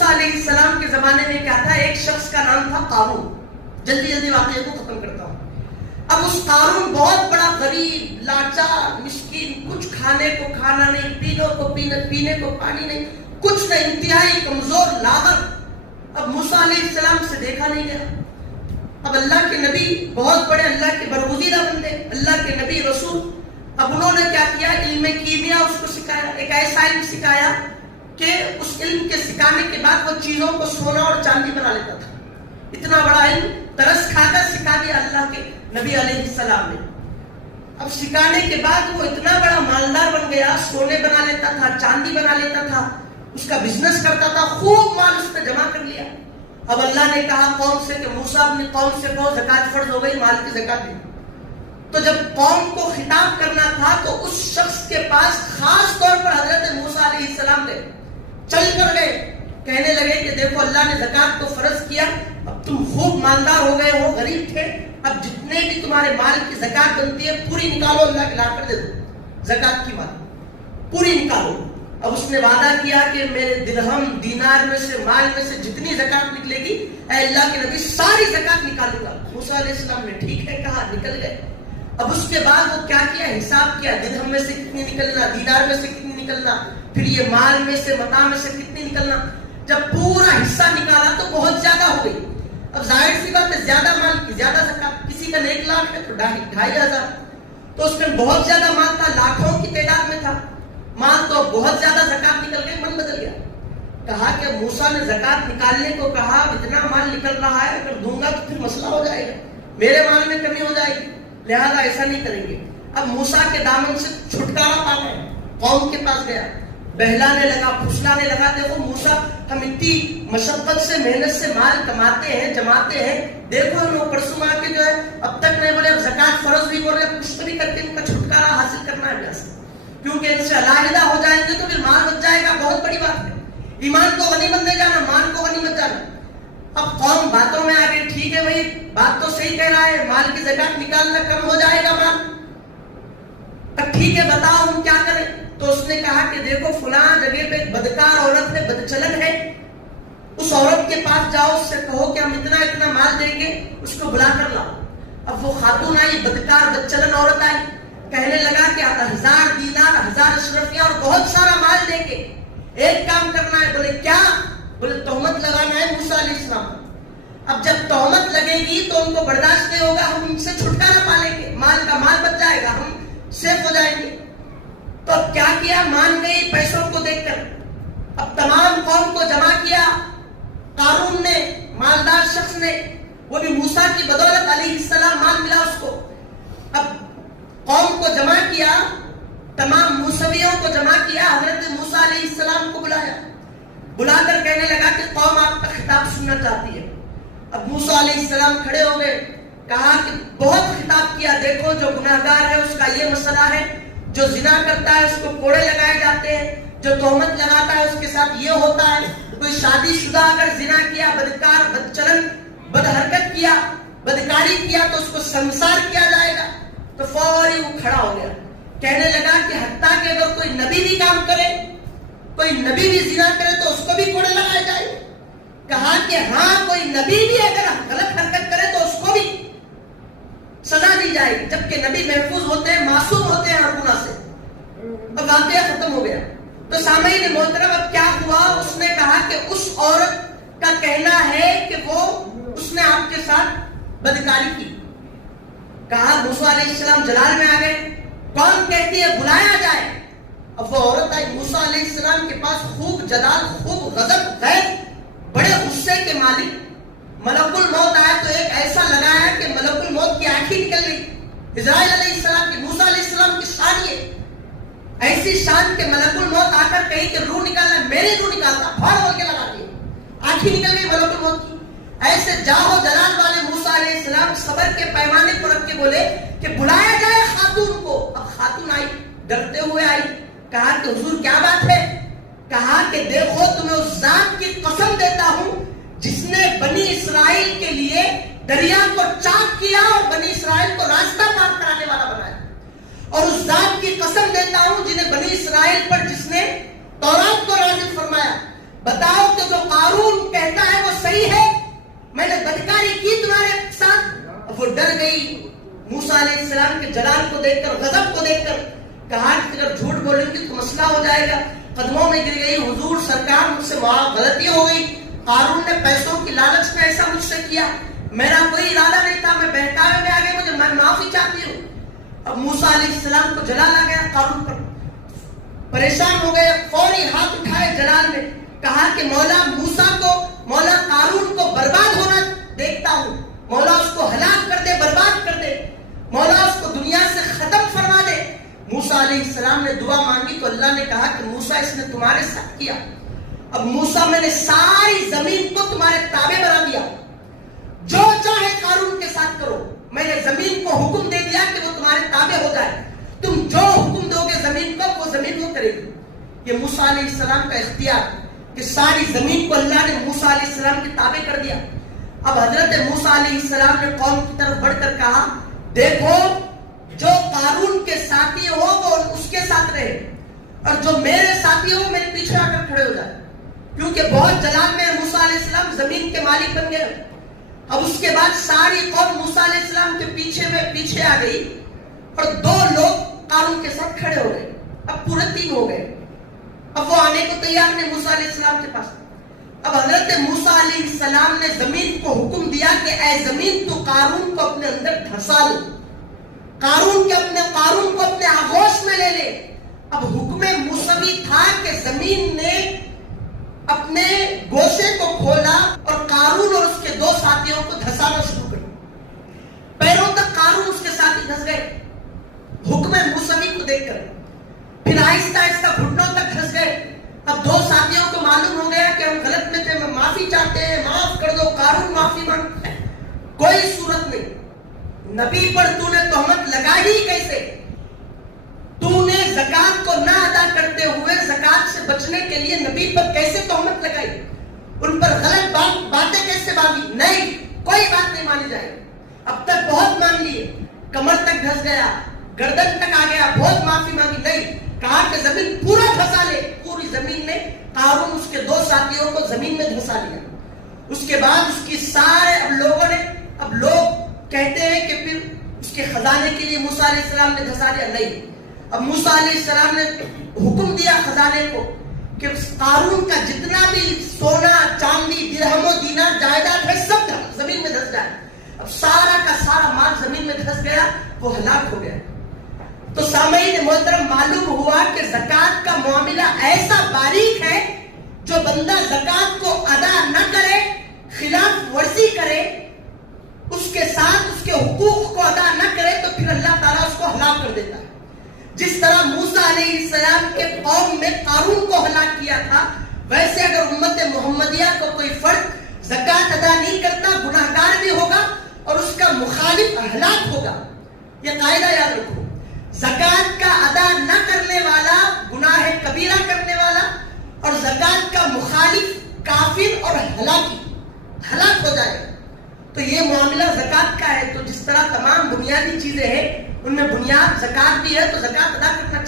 موسیٰ علیہ السلام کے زمانے میں کیا تھا؟ ایک شخص کا نام تھا قارون. جلدی جلدی واقعے کو ختم کرتا ہوں. اب اس قارون بہت بڑا غریب، لاچار، مسکین، کچھ کھانے کو کھانا نہیں، پینے کو پانی نہیں، کچھ نہیں، انتہائی کمزور، لاغر. اب موسیٰ علیہ السلام سے دیکھا نہیں گیا. اب اللہ کے نبی بہت بڑے، اللہ کے برگزیدہ بندے، اللہ کے نبی رسول. اب انہوں نے کیا کیا؟ علم کیمیا اس کو سکھایا. ایک ایسا علم سکھایا کہ اس علم کے سکھانے کے بعد وہ چیزوں کو سونا اور چاندی بنا لیتا تھا. اتنا بڑا علم ترس کھا کر سکھا دیا اللہ کے نبی علیہ السلام نے. اب سکھانے کے بعد وہ اتنا بڑا مالدار بن گیا، سونے بنا لیتا تھا، چاندی بنا لیتا تھا، اس کا بزنس کرتا تھا، خوب مال اس نے جمع کر لیا. اب اللہ نے کہا قوم سے کہ موسیٰ اپنی قوم سے کہو زکوٰۃ فرض ہو گئی، مال کی زکوٰۃ دی. تو جب قوم کو خطاب کرنا تھا تو اس شخص کے پاس خاص طور پر حضرت موسیٰ علیہ السلام نے چل کر گئے. کہنے لگے کہ دیکھو اللہ نے زکوٰۃ کو فرض کیا، اب تم خوب مالدار ہو گئے ہو، غریب تھے، اب جتنے بھی تمہارے مال کی زکوٰۃ بنتی ہے پوری نکالو، اللہ کے لا کر دے دو. زکوٰۃ کی بات پوری نکالو. اب اس نے وعدہ کیا کہ میرے درہم دینار میں سے، مال میں سے جتنی زکوٰۃ نکلے گی اے اللہ کے نبی ساری زکوٰۃ نکالوں گا. موسیٰ علیہ السلام نے ٹھیک ہے کہا، نکل گئے. اب اس کے بعد وہ کیا کیا؟ حساب کیا، درہم میں سے کتنی نکلنا، دینار میں سے کتنی نکلنا، پھر یہ مال میں سے، متاع میں سے کتنی نکلنا. جب پورا حصہ نکالا تو بہت زیادہ ہو گئی. اب ظاہر سی بات ہے زیادہ مال کی زیادہ زکوٰۃ. کسی کا 1 لاکھ ہے تو 2,500، تو اس میں بہت زیادہ مال تھا، لاکھوں کی تعداد میں تھا مال، تو بہت زیادہ زکوٰۃ نکل گئی. من بدل گیا. کہا کہ موسیٰ نے زکوٰۃ نکالنے کو کہا، اتنا مال نکل رہا ہے، اگر دوں گا تو پھر مسئلہ ہو جائے گا، میرے مال میں کمی ہو جائے گی، لہذا ایسا نہیں کریں گے. اب موسیٰ کے دامن سے چھٹکارا پا گئے. قوم کے پاس گیا، بہلانے لگا، پھسلانے لگا. دیکھو موسیٰ، ہم اتنی مشقت سے، محنت سے مال کماتے ہیں، جماتے ہیں، دیکھو ہم پرسوں آ کے جو ہے اب تک نہیں بولے، اب زکوٰۃ فرض بھی بول رہے، کچھ تو بھی کر کے ان کا چھٹکارا حاصل کرنا ہے ویسے، کیونکہ ان سے علیحدہ ہو جائیں گے تو پھر مال بچ جائے گا. بہت بڑی بات ہے. ایمان کو غنیمت دے جانا، مال کو غنیمت جانا. اب قوم باتوں میں آگے، ٹھیک ہے بھائی بات تو صحیح کہہ رہا ہے، مال کی زکوٰۃ نکالنا کم ہو جائے گا مال. اب ٹھیک ہے بتاؤ ہم کیا کریں. تو اس نے کہا کہ دیکھو فلاں جگہ پہ ایک بدکار عورت ہے، بدچلن ہے، اس عورت کے پاس جاؤ، اس سے کہو کہ ہم اتنا اتنا مال دیں گے، اس کو بلا کر لاؤ. اب وہ خاتون آئی، بدکار بدچلن عورت آئی، کہنے لگا کہ 1000 دینار، 1000 اشرفیاں اور بہت سارا مال دیں گے. ایک کام کرنا ہے. بولے کیا؟ بولے تہمت لگانا ہے موسیٰ علیہ السلام. اب جب تہمت لگے گی تو ان کو برداشت نہیں ہوگا، ہم ان سے چھٹکارا پا لیں گے، مال کا مال بچ جائے گا، ہم سیف ہو جائیں گے. تو اب کیا کیا؟ مان گئی پیسوں کو دیکھ کر. اب تمام قوم کو جمع کیا. قارون نے، مالدار شخص نے، وہ بھی موسیٰ کی بدولت علیہ السلام مال ملا اس کو. اب قوم کو جمع کیا، تمام موسویوں کو جمع کیا، حضرت موسیٰ علیہ السلام کو بلایا. بلا کر کہنے لگا کہ قوم آپ کا خطاب سننا چاہتی ہے. اب موسیٰ علیہ السلام کھڑے ہو گئے، کہا کہ بہت خطاب کیا، دیکھو جو گناہگار ہے اس کا یہ مسئلہ ہے، جو زنا کرتا ہے اس کو کوڑے لگائے جاتے ہیں، جو تہمت لگاتا ہے اس کے ساتھ یہ ہوتا ہے، کوئی شادی شدہ اگر زنا کیا، بدکار، بدچلن، بد حرکت کیا، بدکاری کیا تو اس کو سنسار کیا جائے گا. تو فوری وہ کھڑا ہو گیا، کہنے لگا کہ حتیٰ کہ اگر کوئی نبی بھی کام کرے، کوئی نبی بھی زنا کرے تو اس کو بھی کوڑے لگائے جائے. کہا کہ ہاں کوئی نبی بھی اگر غلط حرکت کرے تو اس کو بھی سزا دی جائے گی، جبکہ نبی محفوظ ہوتے ہیں، معصوم ہوتے ہیں ہر گناہ سے. اب واقعہ ختم ہو گیا. تو سامعین محترم اب کیا ہوا؟ اس نے کہا کہ اس عورت کا کہنا ہے کہ وہ اس نے آپ کے ساتھ بدکاری کی. کہا موسیٰ علیہ السلام جلال میں آ گئے، کون کہتی ہے بلایا جائے. اب وہ عورت آئی موسیٰ علیہ السلام کے پاس، خوب جلال، خوب غضب، غیر بڑے غصے کے مالک. ملک الموت آیا تو ایک ایسا لگایا کہ ملک الموت کی آنکھیں نکل گئی. اسرائیل علیہ السلام کی، موسیٰ علیہ السلام کی شان یہ ایسی شان کہ ملک الموت آ کر کہیں کہ روح نکالنا، میری روح نکالتا، پھاڑ ہو کے لگا دی، آنکھیں نکل گئی ملک الموت کی. ایسے جاہو جلال والے موسیٰ علیہ السلام صبر کے پیمانے کو رکھ کے بولے کہ بلایا جائے خاتون کو. اب خاتون آئی، ڈرتے ہوئے آئی. کہا کہ حضور کیا بات ہے؟ کہا کہ دیکھو تمہیں اس ذات کی قسم دیتا ہوں جس نے بنی اسرائیل کے لیے دریا کو چاک کیا اور بنی اسرائیل کو راستہ پار کرانے والا بنایا، اور اس ذات کی قسم دیتا ہوں جنہیں بنی اسرائیل پر جس نے تورات کو نازل فرمایا. بتاؤ کہ جو قارون کہتا ہے وہ صحیح ہے، میں نے بدکاری کی تمہارے ساتھ. وہ ڈر گئی موسیٰ علیہ السلام کے جلال کو دیکھ کر، غضب کو دیکھ کر. کہا کہ اگر جھوٹ بولیں گی تو مسئلہ ہو جائے گا. قدموں میں گر گئی، حضور سرکار مجھ سے غلطی ہو گئی، قارون نے پیسوں کی لالچ میں ایسا مجھ سے کیا، میرا کوئی ارادہ نہیں تھا، میں بہکاوے میں آ گئی، مجھے میں معافی چاہتی ہوں. اب موسیٰ علیہ السلام کو جلال آ گیا قارون پر، پریشان ہو گئے، فوری ہاتھ اٹھائے جلال میں، کہا کہ مولا موسیٰ کو، مولا قارون کو برباد ہونا دیکھتا ہوں، مولا اس کو ہلاک کر دے، برباد کر دے، مولا اس کو دنیا سے ختم فرما دے. موسیٰ علیہ السلام نے دعا مانگی تو اللہ نے کہا کہ موسیٰ اس نے تمہارے ساتھ کیا، اب موسیٰ میں نے ساری زمین کو تمہارے تابع بنا دیا، جو چاہے قارون کے ساتھ کرو. میں نے زمین کو حکم دے دیا کہ وہ تمہارے تابع ہو جائے، تم جو حکم دو گے زمین کو وہ زمین وہ کرے گی. یہ موسیٰ علیہ السلام کا اختیار کہ ساری زمین کو اللہ نے موسیٰ علیہ السلام کے تابع کر دیا. اب حضرت موسیٰ علیہ السلام نے قوم کی طرف بڑھ کر کہا دیکھو جو قارون کے ساتھی ہو وہ اس کے ساتھ رہے، اور جو میرے ساتھی ہو میرے پیچھے آ کر کھڑے ہو جائے، کیونکہ بہت جلال میں موسیٰ علیہ السلام زمین کے مالک بن گئے. اب اس کے بعد ساری قوم موسیٰ علیہ السلام کے پیچھے آ گئی، اور 2 لوگ قارون کے ساتھ کھڑے ہو گئے. اب پورے 3 ہو گئے. اب وہ آنے کو تیار نہیں موسیٰ علیہ السلام کے پاس. اب حضرت موسیٰ علیہ السلام نے زمین کو حکم دیا کہ اے زمین تو قارون کو اپنے اندر دھسا لے، قارون کو اپنے آغوش میں لے لے. اب حکم موسوی تھا کہ زمین نے اپنے گوشے کو کھولا اور قارون اور اس کے 2 ساتھیوں کو دھسانا شروع کر. پیروں تک قارون اس کے ساتھی دھس گئے حکم موسوی کو دیکھ کر، پھر آہستہ آہستہ گھٹنوں تک دھس گئے. اب 2 ساتھیوں کو معلوم ہو گیا کہ ہم غلط میں تھے، معافی چاہتے ہیں، معاف کر دو. قارون معافی مانگ، کوئی صورت نہیں، نبی پر تو نے تہمت لگائی ہی کیسے؟ تو نے زکات کو نہ ادا کرتے ہوئے زکات سے بچنے کے لیے نبی پر کیسے تہمت لگائی؟ ان پر غلط باتیں کیسے باندھی؟ نہیں، کوئی بات نہیں مانی جائے. اب تک بہت مان لیے، کمر تک دھس گیا، گردن تک آ گیا، بہت معافی مانگی. نہیں، کہا کہ زمین پورا دھسا لے. پوری زمین نے قارون اس کے 2 ساتھیوں کو زمین میں دھسا لیا. اس کے بعد اس کی سارے اب لوگ کہتے ہیں کہ پھر اس کے خزانے کے لیے موسیٰ علیہ السلام نے دھسا لیا. نہیں، اب موسیٰ علیہ السلام نے حکم دیا خزانے کو کہ قارون کا جتنا بھی سونا چاندی درہم و دینار جائیداد ہے سب زمین میں دھس جائے. اب سارا کا سارا مال زمین میں دھس گیا، وہ ہلاک ہو گیا. تو سامعین محترم، معلوم ہوا کہ زکات کا معاملہ ایسا باریک ہے، جو بندہ زکات کو ادا نہ کرے، خلاف ورزی کرے، اس کے ساتھ اس کے حقوق کو ادا نہ کرے تو پھر اللہ تعالیٰ اس کو ہلاک کر دیتا ہے. جس طرح موسیٰ علیہ السلام کے قوم میں قارون کو ہلاک کیا تھا، ویسے اگر امت محمدیہ کو کوئی فرد زکات ادا نہیں کرتا، گناہگار بھی ہوگا اور اس کا مخالف ہلاک ہوگا. یہ قاعدہ یاد رکھو، زکات کا ادا نہ کرنے والا گناہ کبیرہ کرنے والا، اور زکات کا مخالف کافر اور ہلاک ہو جائے. تو یہ معاملہ زکات کا ہے. تو جس طرح تمام بنیادی چیزیں ہیں ان میں بنیاد زکات بھی ہے، تو زکات ادا کرنا چاہیے.